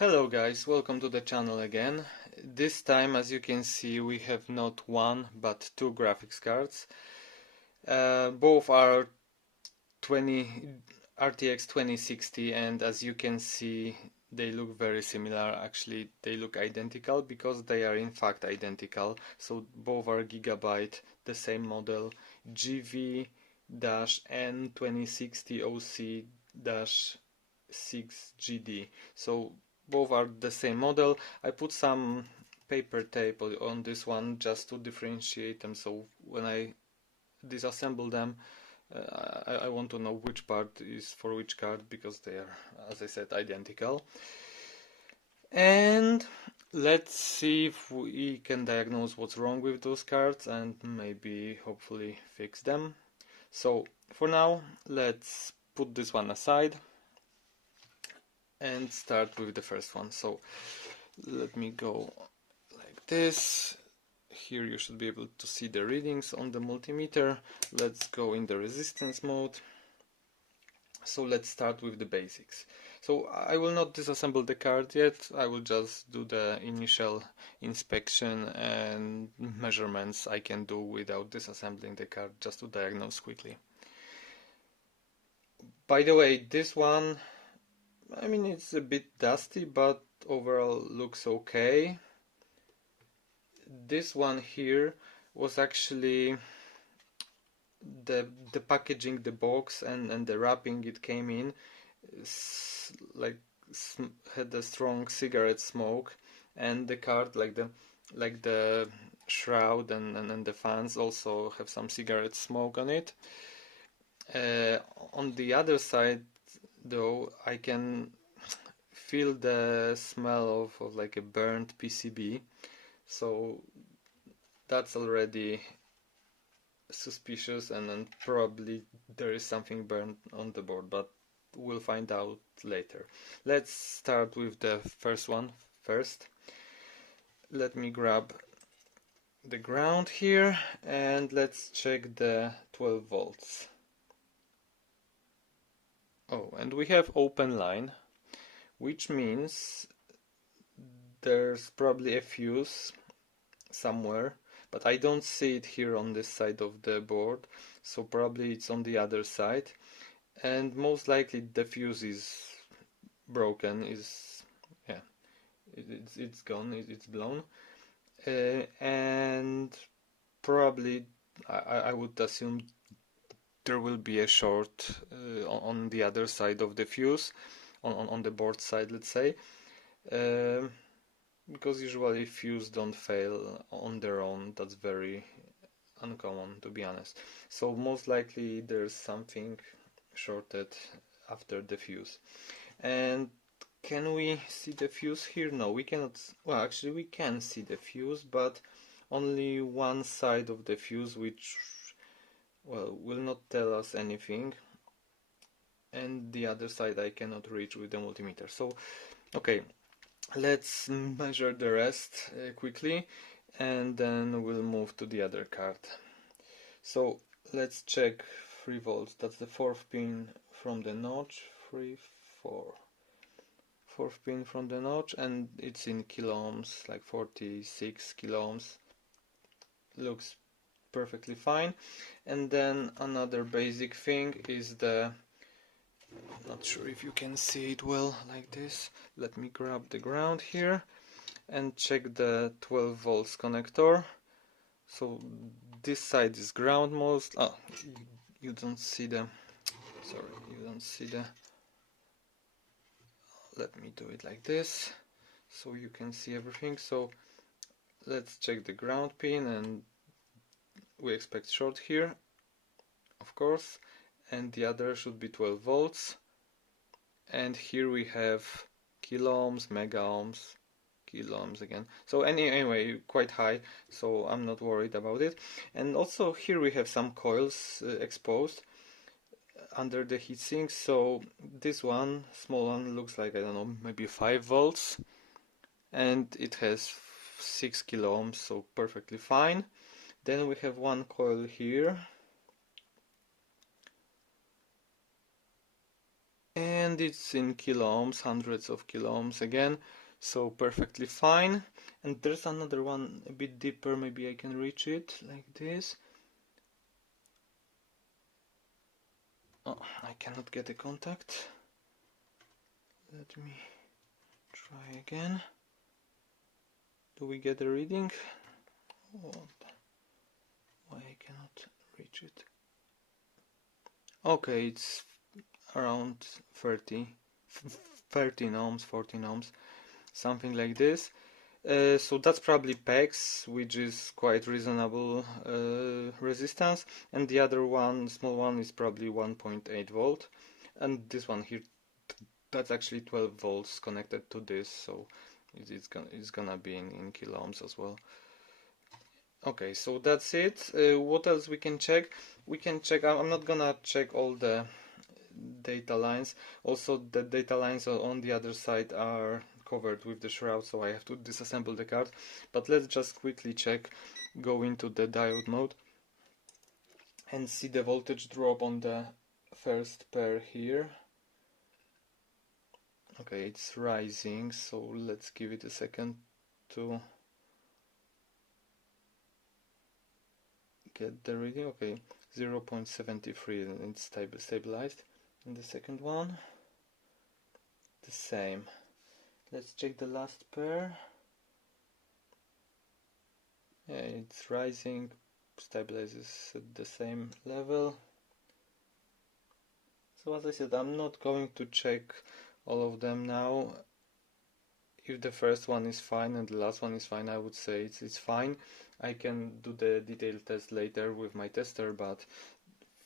Hello guys, welcome to the channel again. This time, as you can see, we have not one but two graphics cards. Both are 20 RTX 2060, and as you can see they look very similar. Actually they look identical because they are in fact identical. So both are Gigabyte, the same model, GV-N2060OC-6GD. So both are the same model. I put some paper tape on this one just to differentiate them, so when I disassemble them I want to know which part is for which card, because they are, as I said, identical. And let's see if we can diagnose what's wrong with those cards and maybe hopefully fix them. So for now let's put this one aside and start with the first one. So let me go like this. Here you should be able to see the readings on the multimeter. Let's go in the resistance mode. So let's start with the basics. So I will not disassemble the card yet, I will just do the initial inspection and measurements I can do without disassembling the card, just to diagnose quickly. By the way, this one, I mean, it's a bit dusty, but overall looks okay. This one here was actually the packaging, the box and the wrapping it came in, had a strong cigarette smoke, and the card, like the shroud and the fans also have some cigarette smoke on it. On the other side though, I can feel the smell of like a burnt PCB, so that's already suspicious, and then probably there is something burned on the board, but we'll find out later. Let's start with the first one first. Let me grab the ground here and let's check the 12 volts. Oh, and we have open line, which means there's probably a fuse somewhere, but I don't see it here on this side of the board, so probably it's on the other side, and most likely the fuse is broken, it's gone, it's blown, and probably I would assume there will be a short on the other side of the fuse, on the board side, let's say, because usually fuse don't fail on their own. That's very uncommon, to be honest. So most likely there's something shorted after the fuse. And can we see the fuse here? No, we cannot. Well, actually we can see the fuse, but only one side of the fuse, which, well, will not tell us anything, and the other side I cannot reach with the multimeter. So okay, let's measure the rest quickly, and then we'll move to the other card. So let's check 3 volts. That's the fourth pin from the notch. 3, 4. Fourth pin from the notch, and it's in kilo ohms, like 46 kilo ohms. Looks perfectly fine. And then another basic thing is the, not sure if you can see it well like this. Let me grab the ground here and check the 12 volts connector. So this side is ground most. Oh, you don't see the, sorry, you don't see the, let me do it like this so you can see everything. So let's check the ground pin, and we expect short here, of course, and the other should be 12 volts, and here we have kilo ohms, mega ohms, kilo ohms again. So anyway, quite high, so I'm not worried about it. And also here we have some coils exposed under the heatsink. So this one, small one, looks like, I don't know, maybe 5 volts, and it has 6 kilo ohms, so perfectly fine. Then we have one coil here, and and it's in kilo ohms, hundreds of kilo ohms again, so perfectly fine. And there's another one a bit deeper, maybe I can reach it like this. Oh, I cannot get a contact. Let me try again. Do we get a reading? What? Why I cannot reach it? Okay, it's around 13 ohms, 14 ohms, something like this. So that's probably PEX, which is quite reasonable resistance, and the other one, small one, is probably 1.8 volt, and this one here, that's actually 12 volts connected to this, so it's gonna be in kilo ohms as well. Okay, so that's it. What else we can check? We can check, I'm not gonna check all the data lines. Also, the data lines on the other side are covered with the shroud, so I have to disassemble the card. But let's just quickly check, go into the diode mode and see the voltage drop on the first pair here. Okay, it's rising, so let's give it a second to get the reading. Okay, 0.73, and it's stabilized. And the second one, the same. Let's check the last pair. Yeah, it's rising, stabilizes at the same level. So as I said, I'm not going to check all of them now. If the first one is fine and the last one is fine, I would say it's fine. I can do the detailed test later with my tester, but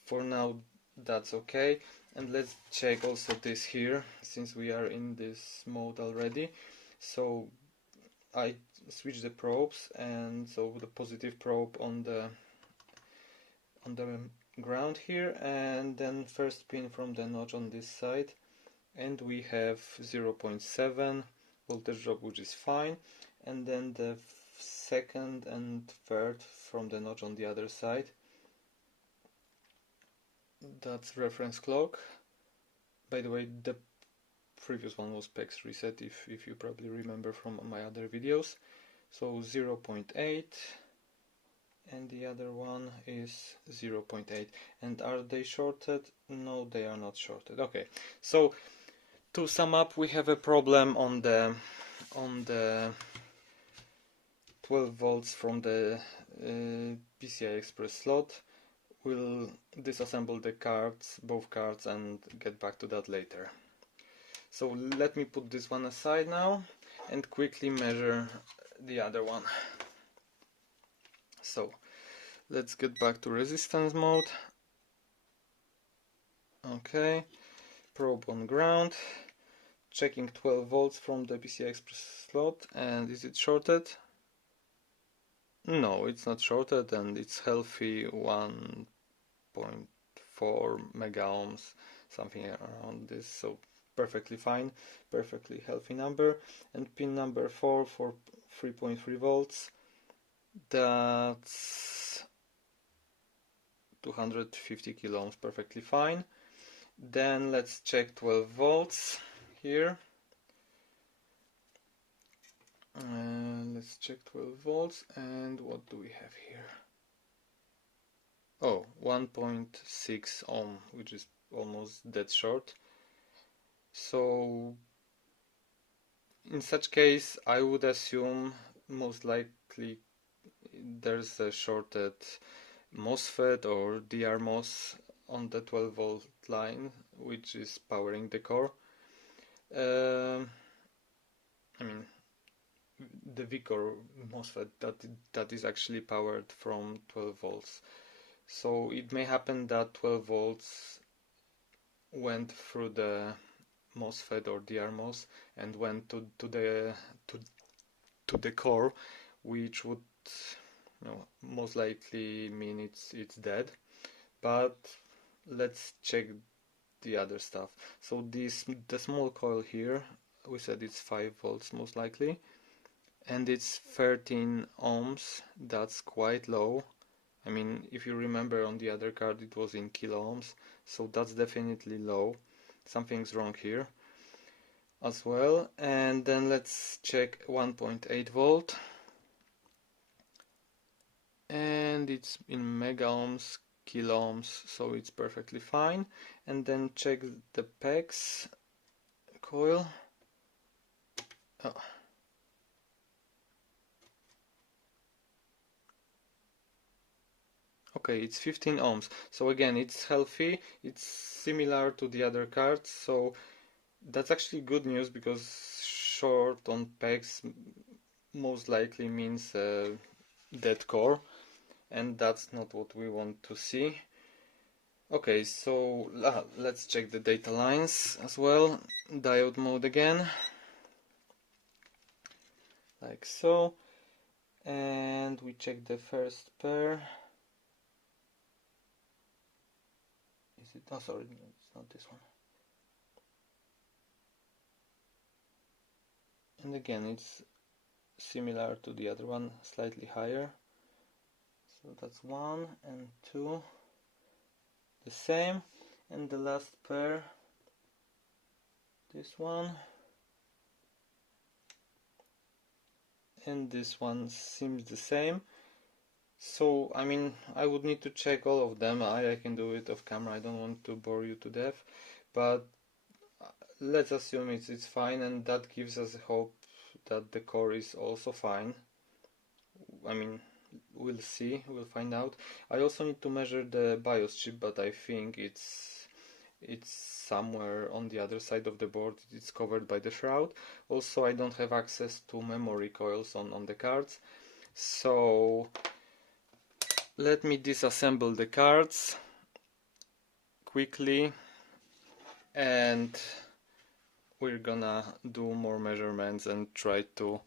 for now that's okay. And let's check also this here, since we are in this mode already. So I switch the probes, and so the positive probe on the ground here, and then first pin from the notch on this side, and we have 0.7 voltage drop, which is fine, and then the second and third from the notch on the other side. That's reference clock. By the way, the previous one was PEX reset, if you probably remember from my other videos. So 0.8, and the other one is 0.8. And are they shorted? No, they are not shorted. Okay, so to sum up, we have a problem on the 12 volts from the PCI Express slot. We'll disassemble the cards, both cards, and get back to that later. So let me put this one aside now and quickly measure the other one. So let's get back to resistance mode. Okay, probe on ground, checking 12 volts from the PCI Express slot, and is it shorted? No, it's not shorted, and it's healthy 1.4 mega ohms, something around this, so perfectly fine, perfectly healthy number. And pin number 4 for 3.3 volts, that's 250 kilo ohms, perfectly fine. Then let's check 12 volts here. Let's check 12 volts, and what do we have here? Oh, 1.6 ohm, which is almost dead short. So in such case, I would assume most likely there's a shorted MOSFET or DRMOS on the 12 volt line, which is powering the core. I mean, the VCore MOSFET that is actually powered from 12 volts. So it may happen that 12 volts went through the MOSFET or DRMOS and went to the core, which would, most likely mean it's dead. But let's check the other stuff. So the small coil here, we said it's 5 volts most likely, and it's 13 ohms. That's quite low. I mean, if you remember on the other card it was in kilo ohms, so that's definitely low. something's wrong here as well. And then let's check 1.8 volt, and it's in mega ohms, kilo ohms, so it's perfectly fine. And then check the PEX coil. Oh. Okay, it's 15 ohms, so again it's healthy, it's similar to the other cards, so that's actually good news, because short on PEX most likely means dead core, and that's not what we want to see. Okay, so let's check the data lines as well. Diode mode again, like so, and we check the first pair. Is it? Oh, sorry, it's not this one. And again, it's similar to the other one, slightly higher. So that's 1 and 2, the same. And the last pair, this one and this one, seems the same. So I mean, I would need to check all of them. I can do it off camera, I don't want to bore you to death, but let's assume it's fine, and that gives us hope that the core is also fine. I mean, we'll see, we'll find out. I also need to measure the BIOS chip, but I think it's somewhere on the other side of the board. It's covered by the shroud. Also, I don't have access to memory coils on the cards, so let me disassemble the cards quickly, and we're gonna do more measurements and try to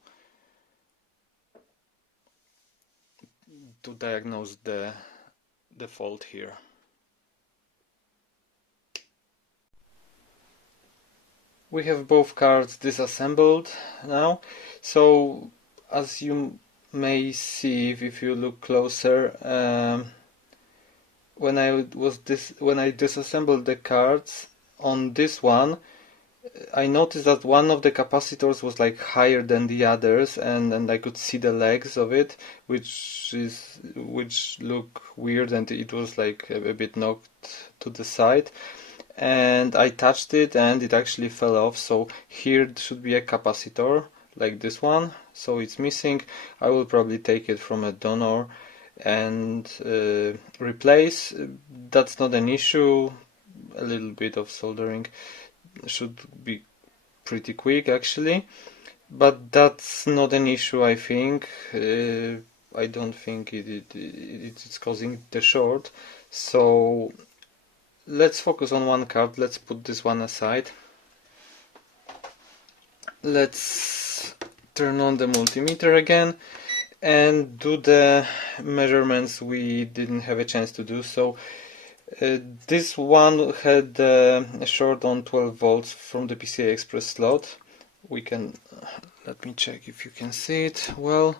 diagnose the fault here. We have both cards disassembled now, so as you may see if you look closer, when I disassembled the cards on this one, I noticed that one of the capacitors was like higher than the others, and I could see the legs of it, which look weird, and it was like a bit knocked to the side. And I touched it and it actually fell off, so here should be a capacitor like this one, so it's missing. I will probably take it from a donor and replace. That's not an issue, a little bit of soldering should be pretty quick actually, but that's not an issue. I think I don't think it's causing the short, so let's focus on one card. Let's put this one aside. Let's turn on the multimeter again and do the measurements we didn't have a chance to do. So this one had a short on 12 volts from the PCI Express slot. We can, let me check if you can see it well.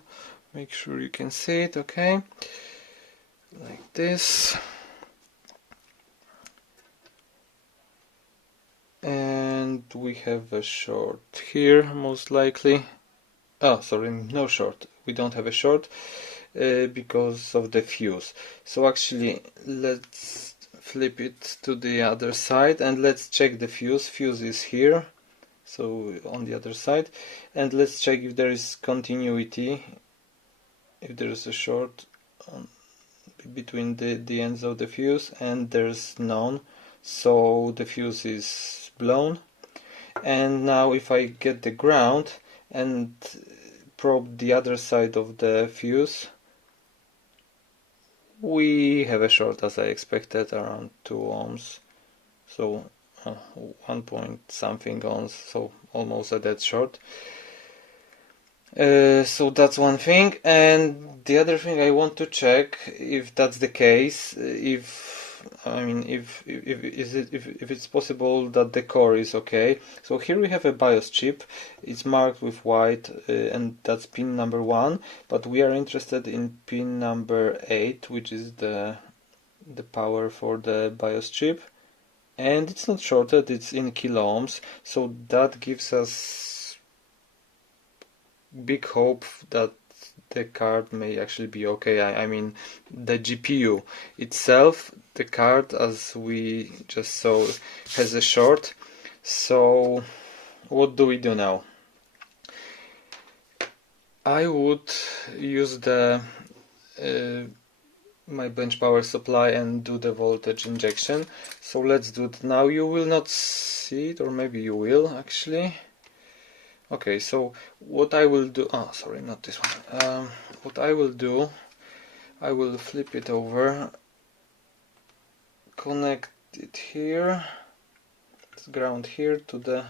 Make sure you can see it, okay? Like this. And we have a short here, most likely. Oh, sorry, no short. We don't have a short because of the fuse. So actually, let's flip it to the other side and let's check the fuse. Fuse is here, so on the other side. And let's check if there is continuity, if there is a short between the ends of the fuse, and there's none. So the fuse is blown. And now if I get the ground and probe the other side of the fuse, we have a short, as I expected, around 2 ohms, so 1 point something ohms, so almost a dead short. So that's one thing, and the other thing I want to check, if that's the case, if it's possible that the core is okay. So here we have a BIOS chip. It's marked with white, and that's pin number 1. But we are interested in pin number 8, which is the power for the BIOS chip. and it's not shorted, it's in kilo ohms, so that gives us big hope that the card may actually be okay. I mean, the GPU itself, the card, as we just saw, has a short. So what do we do now? I would use the my bench power supply and do the voltage injection. So let's do it now. You will not see it, or maybe you will actually. Okay, so what I will do, oh sorry, not this one. What I will do, I will flip it over, connect it here, it's ground here to the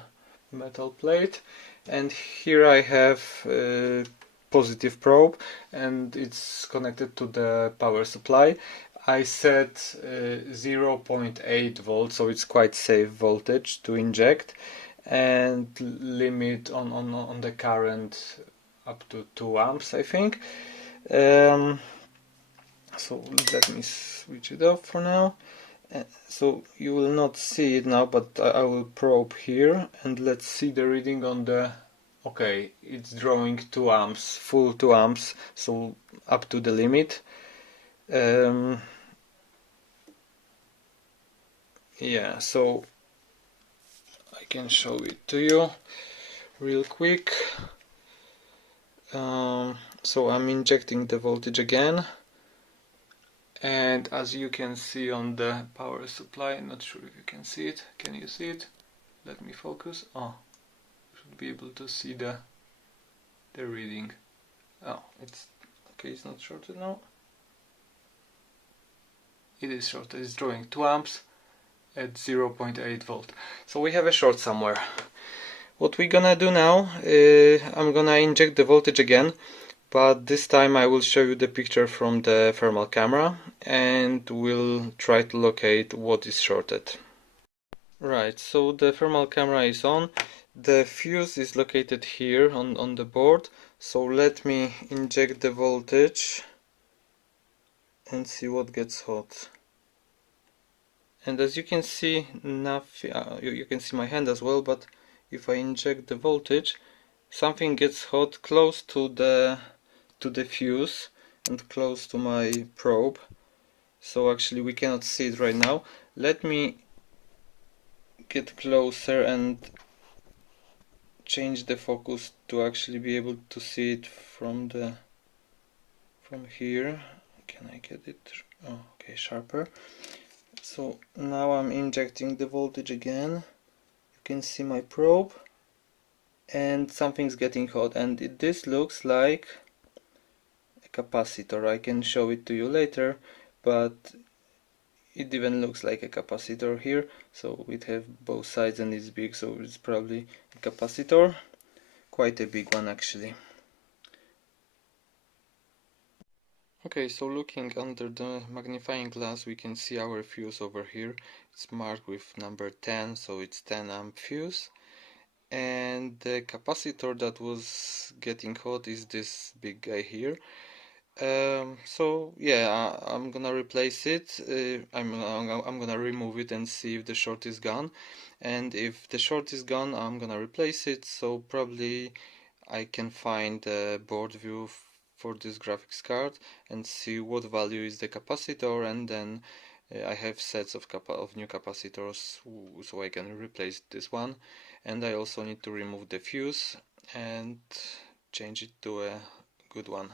metal plate, and here I have a positive probe and it's connected to the power supply. I set 0.8 volts, so it's quite safe voltage to inject, and limit on the current up to 2 amps, I think. So let me switch it off for now. So you will not see it now, but I will probe here and let's see the reading on the... Okay, it's drawing 2 amps, full 2 amps, so up to the limit. Yeah, so I can show it to you real quick. So I'm injecting the voltage again, and as you can see on the power supply, not sure if you can see it. Can you see it? Let me focus. Oh, should be able to see the reading. Oh, it's okay. It's not shorted now. It is shorted. It's drawing 2 amps at 0.8 volt. So we have a short somewhere. What we're gonna do now, I'm gonna inject the voltage again, but this time I will show you the picture from the thermal camera and we'll try to locate what is shorted. Right, so the thermal camera is on. The fuse is located here on the board, so let me inject the voltage and see what gets hot. And as you can see, nothing, you can see my hand as well, but if I inject the voltage, something gets hot close to the fuse and close to my probe. So actually we cannot see it right now. Let me get closer and change the focus to actually be able to see it from here. Can I get it? Oh, okay, sharper. So now I'm injecting the voltage again. You can see my probe and something's getting hot, and this looks like a capacitor. I can show it to you later, but it even looks like a capacitor here. So it have both sides and it's big, so it's probably a capacitor, quite a big one actually. Okay, so looking under the magnifying glass, we can see our fuse over here. It's marked with number 10, so it's 10 amp fuse. And the capacitor that was getting hot is this big guy here. So yeah, I'm gonna replace it. I'm gonna remove it and see if the short is gone. And if the short is gone, I'm gonna replace it. So probably I can find a board view for this graphics card and see what value is the capacitor, and then I have sets of new capacitors, so I can replace this one. And I also need to remove the fuse and change it to a good one.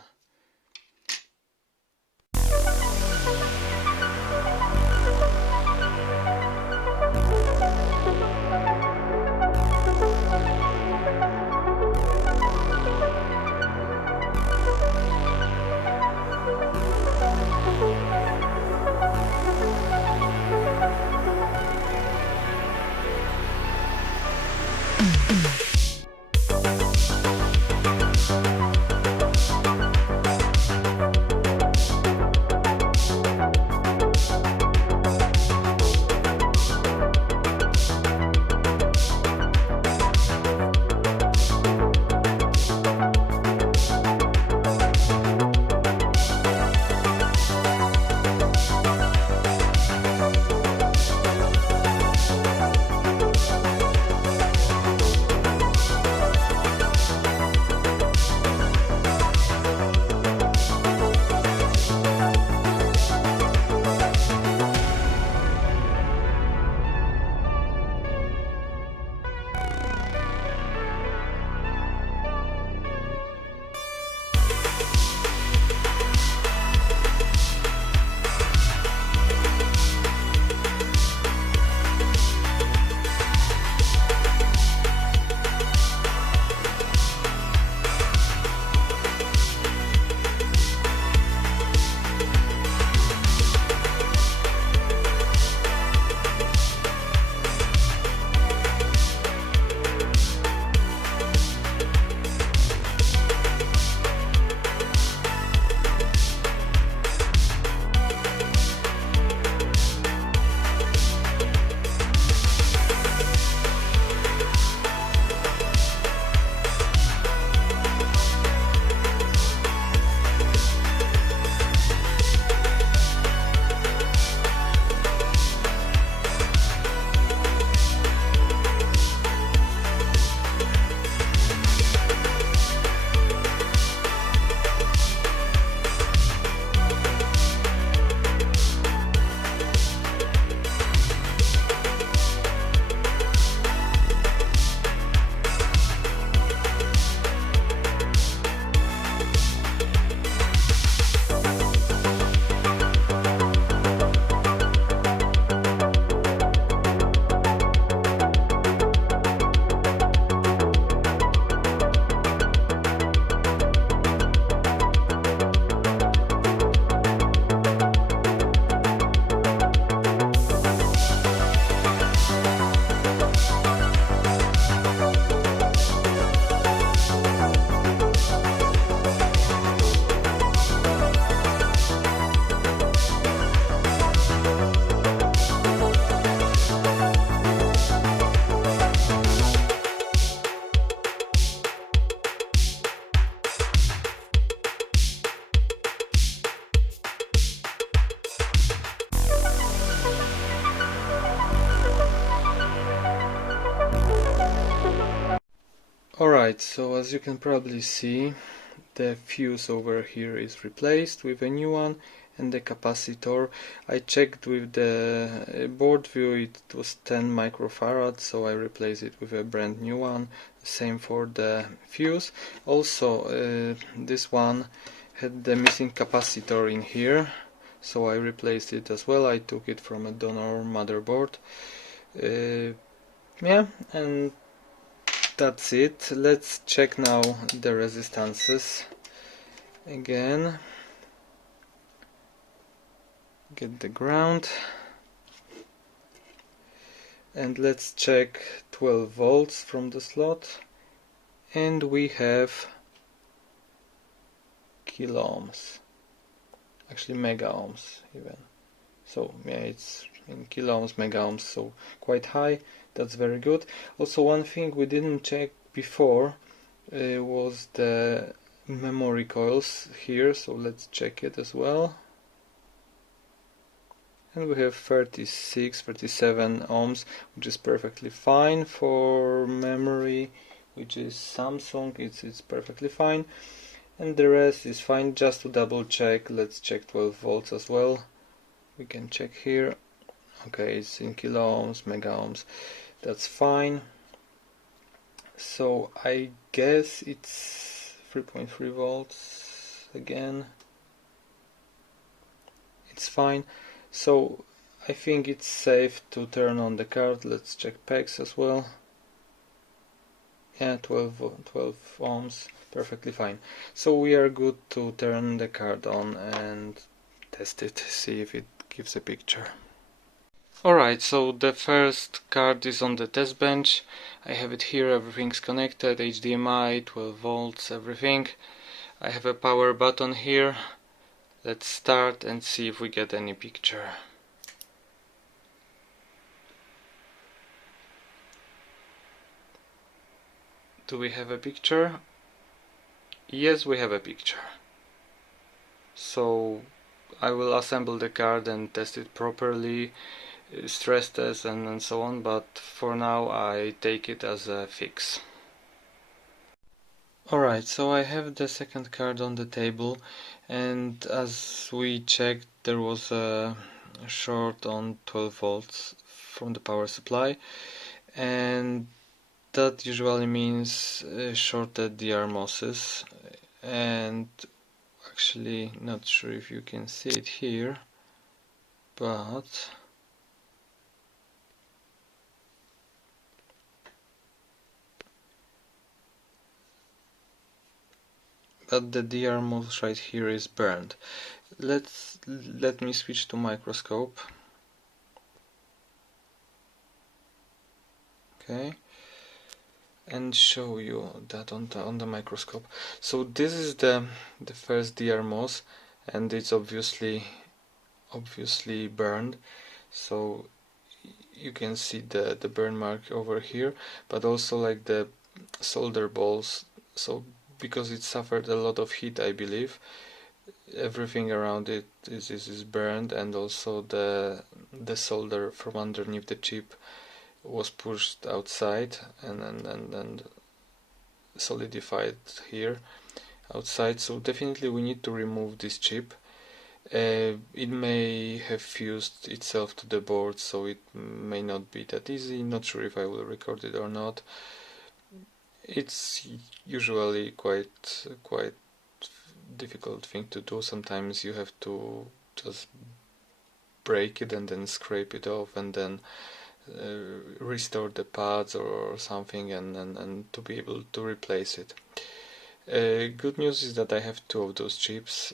Alright, so as you can probably see, the fuse over here is replaced with a new one, and the capacitor, I checked with the board view, it was 10 microfarad, so I replaced it with a brand new one. Same for the fuse. Also, this one had the missing capacitor in here, so I replaced it as well. I took it from a donor motherboard. Yeah, and that's it. Let's check now the resistances again. Get the ground, and let's check 12 volts from the slot, and we have kilo ohms, actually mega ohms even. So yeah, it's in kilo ohms, mega ohms, so quite high. That's very good. Also, one thing we didn't check before was the memory coils here, so let's check it as well. And we have 36, 37 ohms, which is perfectly fine for memory, which is Samsung. It's perfectly fine, and the rest is fine. Just to double check, let's check 12 volts as well. We can check here. Okay, it's in kilo ohms, mega ohms. That's fine. So I guess it's 3.3 volts again. It's fine. So I think it's safe to turn on the card. Let's check pegs as well. Yeah, 12 ohms, perfectly fine. So we are good to turn the card on and test it, see if it gives a picture. Alright, so the first card is on the test bench. I have it here, everything's connected, HDMI, 12 volts, everything. I have a power button here. Let's start and see if we get any picture. Do we have a picture? Yes, we have a picture. So I will assemble the card and test it properly, stress test and so on, but for now I take it as a fix. Alright, so I have the second card on the table, and as we checked, there was a short on 12 volts from the power supply, and that usually means shorted DR MOSFETs, and actually not sure if you can see it here, but the DR MOSFET right here is burned. Let me switch to microscope. Okay, and show you that on the microscope. So this is the first DR MOS, and it's obviously burned. So you can see the burn mark over here, but also like the solder balls. So because it suffered a lot of heat, I believe, everything around it is burned, and also the solder from underneath the chip was pushed outside and solidified here outside. So definitely we need to remove this chip. It may have fused itself to the board, so it may not be that easy. Not sure if I will record it or not. It's usually quite difficult thing to do. Sometimes you have to just break it and then scrape it off and then restore the pads or something, and to be able to replace it. Good news is that I have two of those chips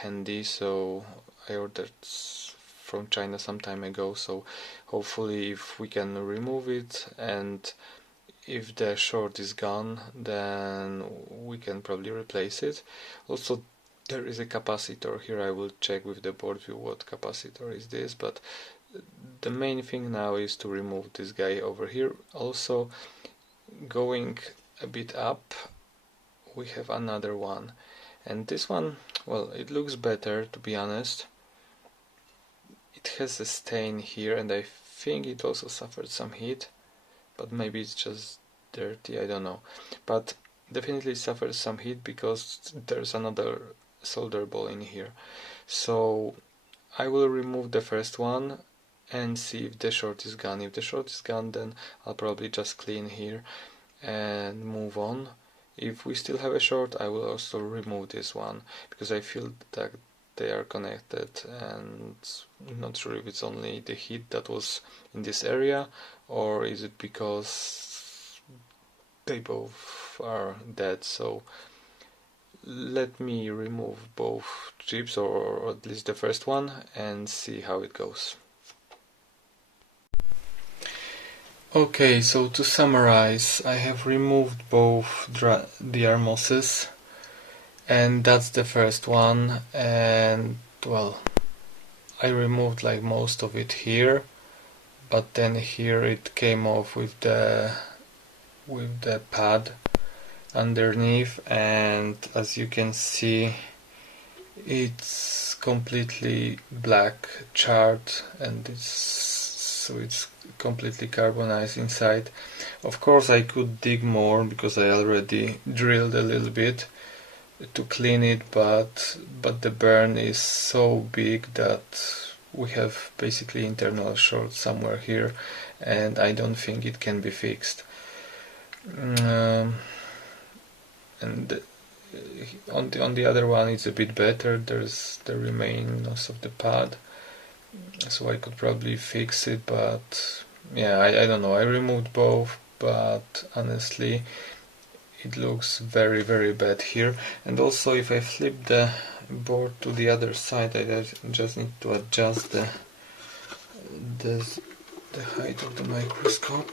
handy, so I ordered from China some time ago, so hopefully if we can remove it, and if the short is gone, then we can probably replace it. Also, there is a capacitor here. I will check with the board view what capacitor is this, but the main thing now is to remove this guy over here. Also, going a bit up, we have another one, and this one, well, it looks better, to be honest. It has a stain here, and I think it also suffered some heat, but maybe it's just dirty, I don't know, but definitely suffers some heat because there's another solder ball in here. So I will remove the first one and see if the short is gone. If the short is gone, then I'll probably just clean here and move on. If we still have a short, I will also remove this one because I feel that they are connected, and I'm not sure if it's only the heat that was in this area, or is it because they both are dead. So let me remove both chips, or at least the first one, and see how it goes. Okay, so to summarize, I have removed both DR mosses, and that's the first one, and well, I removed like most of it here, but then here it came off with the pad underneath, and as you can see, it's completely black charred, and it's completely carbonized inside. Of course I could dig more because I already drilled a little bit to clean it, but the burn is so big that we have basically internal short somewhere here, and I don't think it can be fixed. And on the other one it's a bit better. There's the remains of the pad, so I could probably fix it, but yeah, I don't know. I removed both, but honestly it looks very very bad here. And also, if I flip the board to the other side, I just need to adjust the height of the microscope.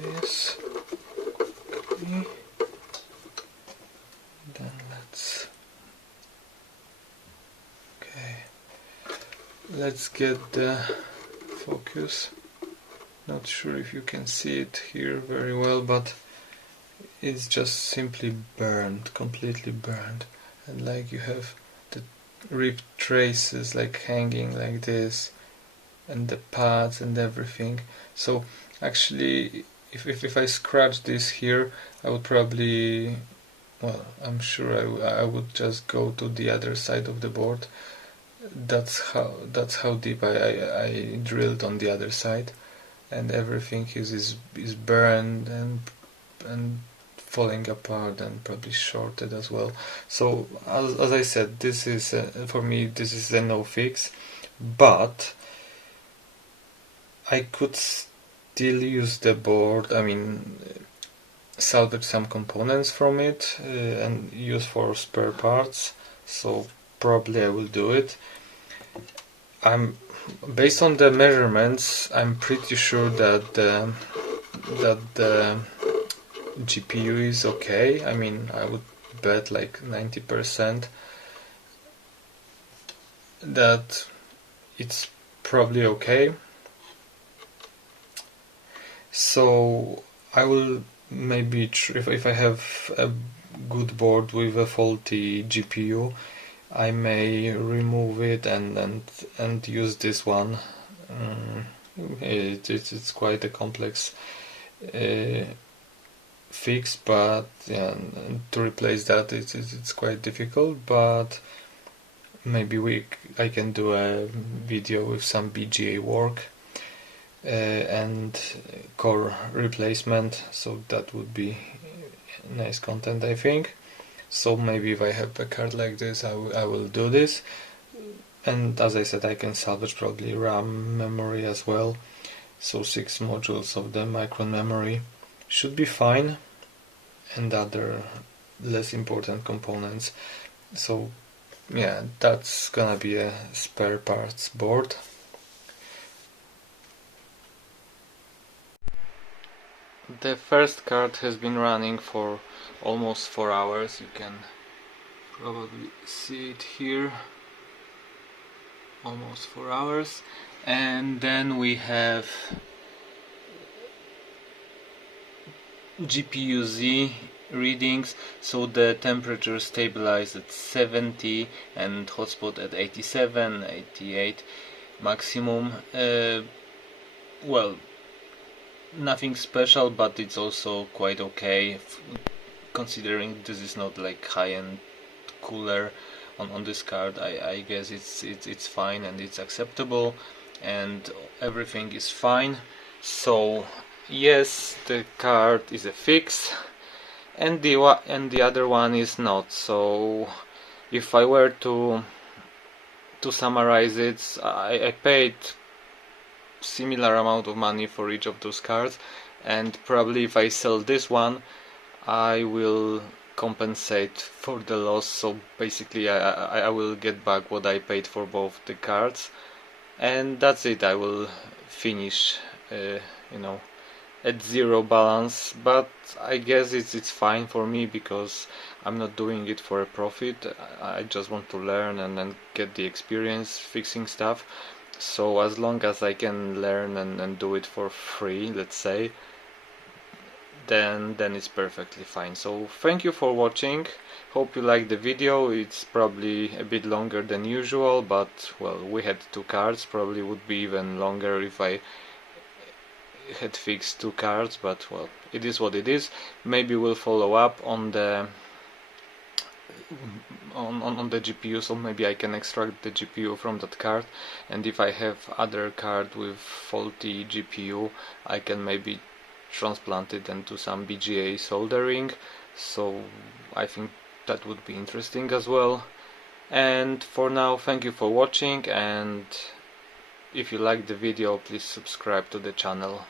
This. Okay. Then let's get the focus. Not sure if you can see it here very well, but it's just simply burned, completely burned, and like you have the ripped traces like hanging like this, and the pads and everything. So actually, if I scratch this here, I would probably, well, I'm sure I would just go to the other side of the board. That's how deep I drilled on the other side, and everything is burned and falling apart, and probably shorted as well. So as I said, this is for me this is a no fix, but I could still use the board. I mean, salvage some components from it and use for spare parts. So probably I will do it. Based on the measurements, I'm pretty sure that the GPU is okay. I mean, I would bet like 90% that it's probably okay. So I will maybe if I have a good board with a faulty GPU, I may remove it and use this one. It's quite a complex fix, but yeah, to replace that it's quite difficult. But maybe I can do a video with some BGA work and core replacement, so that would be nice content, I think. So maybe if I have a card like this, I will do this. And as I said, I can salvage probably RAM memory as well. So 6 modules of the Micron memory should be fine, and other less important components. So yeah, that's gonna be a spare parts board. The first card has been running for almost 4 hours. You can probably see it here. Almost 4 hours. And then we have GPU Z readings. So the temperature stabilized at 70 and hotspot at 87, 88 maximum. Well, nothing special, but it's also quite okay considering this is not like high-end cooler on this card. I guess it's fine and it's acceptable and everything is fine. So yes, the card is a fix and the other one is not. So if I were to summarize it, I paid similar amount of money for each of those cards, and probably if I sell this one I will compensate for the loss. So basically I will get back what I paid for both the cards, and that's it. I will finish you know, at zero balance, but I guess it's fine for me because I'm not doing it for a profit. I just want to learn and get the experience fixing stuff. So as long as I can learn and do it for free, let's say, then it's perfectly fine. So thank you for watching. Hope you liked the video. It's probably a bit longer than usual, but well, we had two cards. Probably would be even longer if I had fixed two cards, but well, it is what it is. Maybe we'll follow up on the on the GPU, so maybe I can extract the GPU from that card, and if I have other card with faulty GPU, I can maybe transplant it and do some BGA soldering. So I think that would be interesting as well. And for now, thank you for watching, and if you liked the video, please subscribe to the channel.